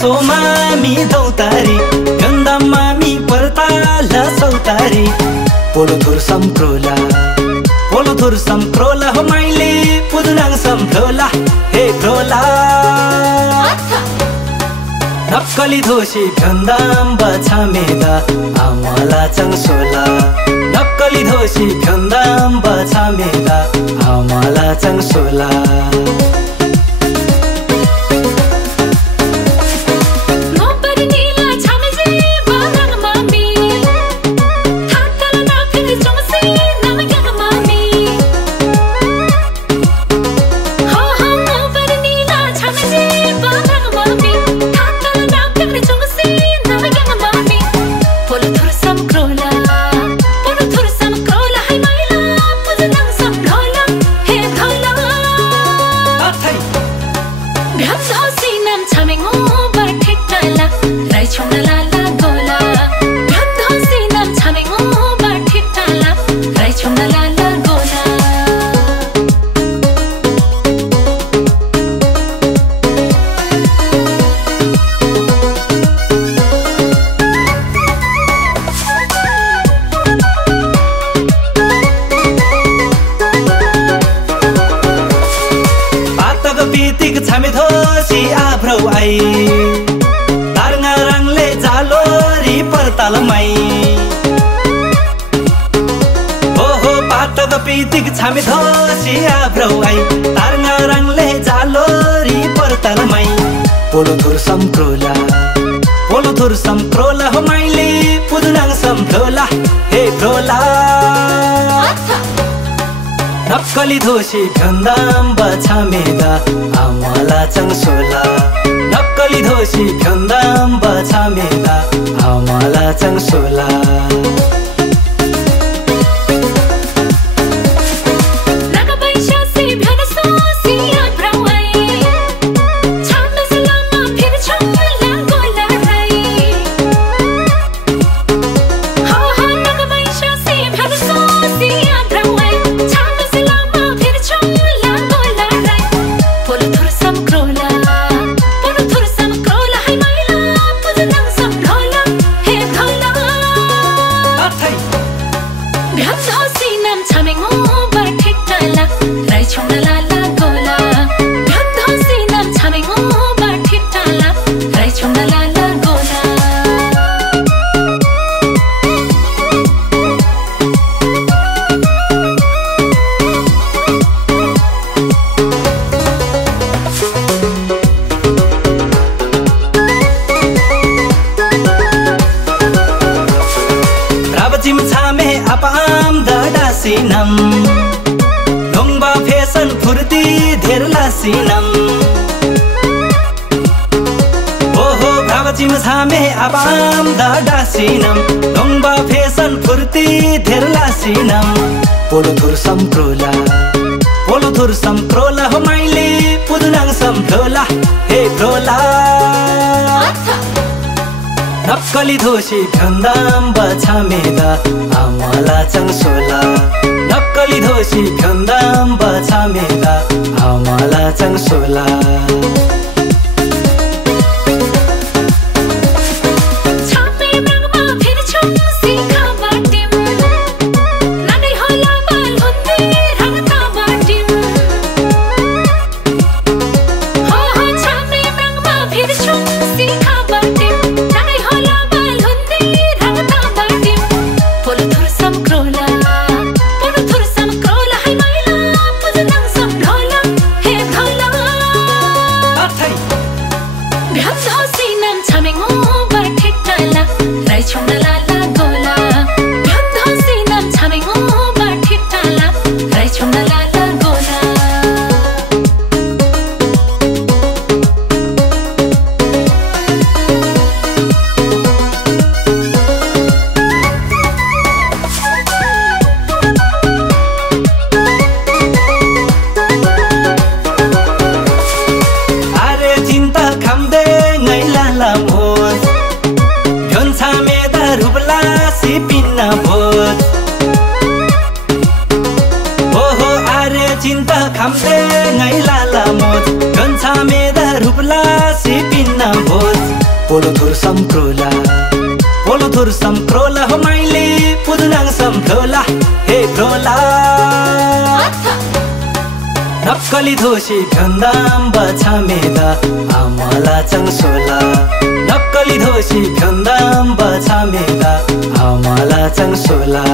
सोमामी दौतारी गन्धमामी पर्ताला सौतारी पोलोथुर सम्क्रोला हो माइले पुदुनाङ सम्क्रोला हे क्रोला नक्कली धोसी भ्यन्दाम बछामेदा आमला चङसोला नक्कली धोसी भ्यन्दाम बछामेदा आमला चङसोला छामे धोसी आभ्रौ आई तारङा रङले जालोरी पर्तालमै हो पातक पितिक छामे धोसी आभ्रौ आई तारङा रङले जालोरी पर्तालमै पोलोथुर सम्क्रोला हो माइले पुदुनाङ सम्क्रोला हे क्रोला नक्कली धोसी भ्यन्दाम बछामेदा आमला चङसोला नक्कली धोसी भ्यन्दाम बछामेदा आमला चङसोला छामे अपाम दडासिनम ढोङबा फेसन फुर्ती धेरलासिनम ओहो भावचिम छामे अपाम दडासिनम ढोङबा फेसन फुर्ती धेरलासिनम पोलोथुर सम्क्रोला हो माइले पुदुनाङ सम्क्रोला हे क्रोला नक्कली धोसी भ्यन्दाम बछामेदा आमला चङसोला नक्कली धोसी भ्यन्दाम बछामेदा आमला चङसोला चिन्ता खाम्दे नै लाला मोज गन्छा मेदा रूपला सिपिन na भोज पोलो थुर सम्क्रोला पोलो थुर सम्क्रोला हो माइले पुदुनाङ सम्क्रोला हे क्रोला नक्कली धोसी भन्दाम बछामेदा आमला चङसोला नक्कली Dhosi भन्दाम बछामेदा Amla चङसोला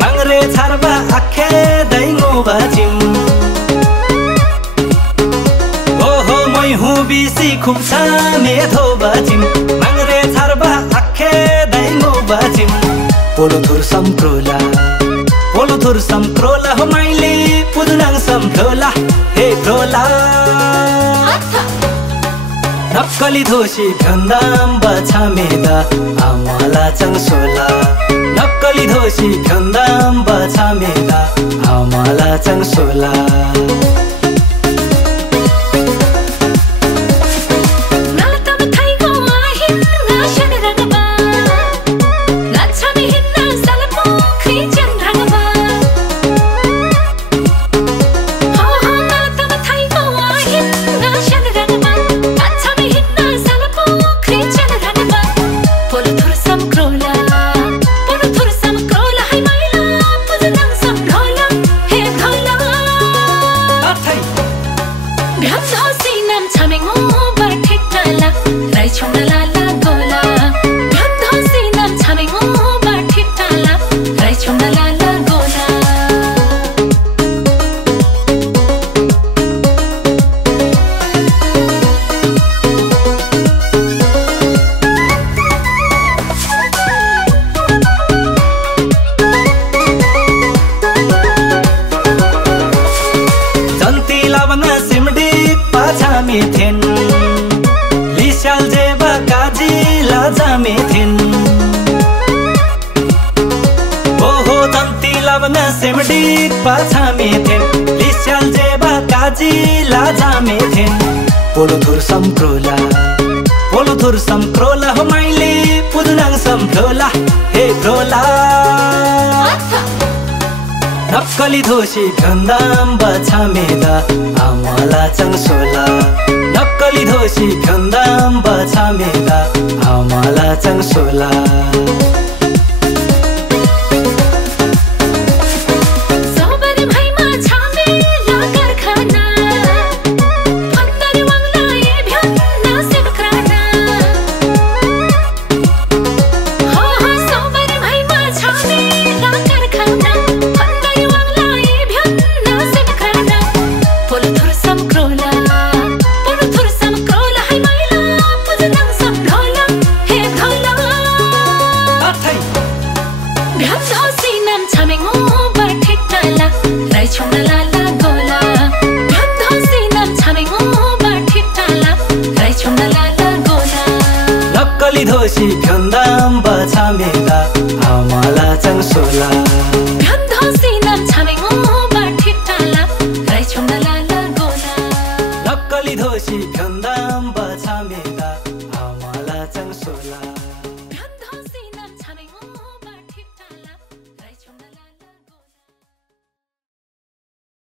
Mangre charba akhe daingo bachim Oho moi hu bisi khupcha medho bachim Mangre charba akhe daingo bachim Polo thur samkrola ho maile pudunang samkrola he krola नक्कली धोसी भन्दाम बछामेदा आमला चङसोला नक्कली Dhosi भन्दाम बछामेदा Amla चङसोला Methin Lishal jeba kaji laja methin Oho tanti lavna simdik pacha methin Lishal jeba kaji laja methin Polo thur samkrola ho maile pudunang samkrola he krola नक्कली धोसी भन्दाम बछामेदा आमला चङसोला नक्कली धोसी भन्दाम बछामेदा आमला चङसोला नक्कली धोसी भन्दाम बछामेदा आमला चङसोला नक्कली धोसी भन्दाम बछामेदा आमला चङसोला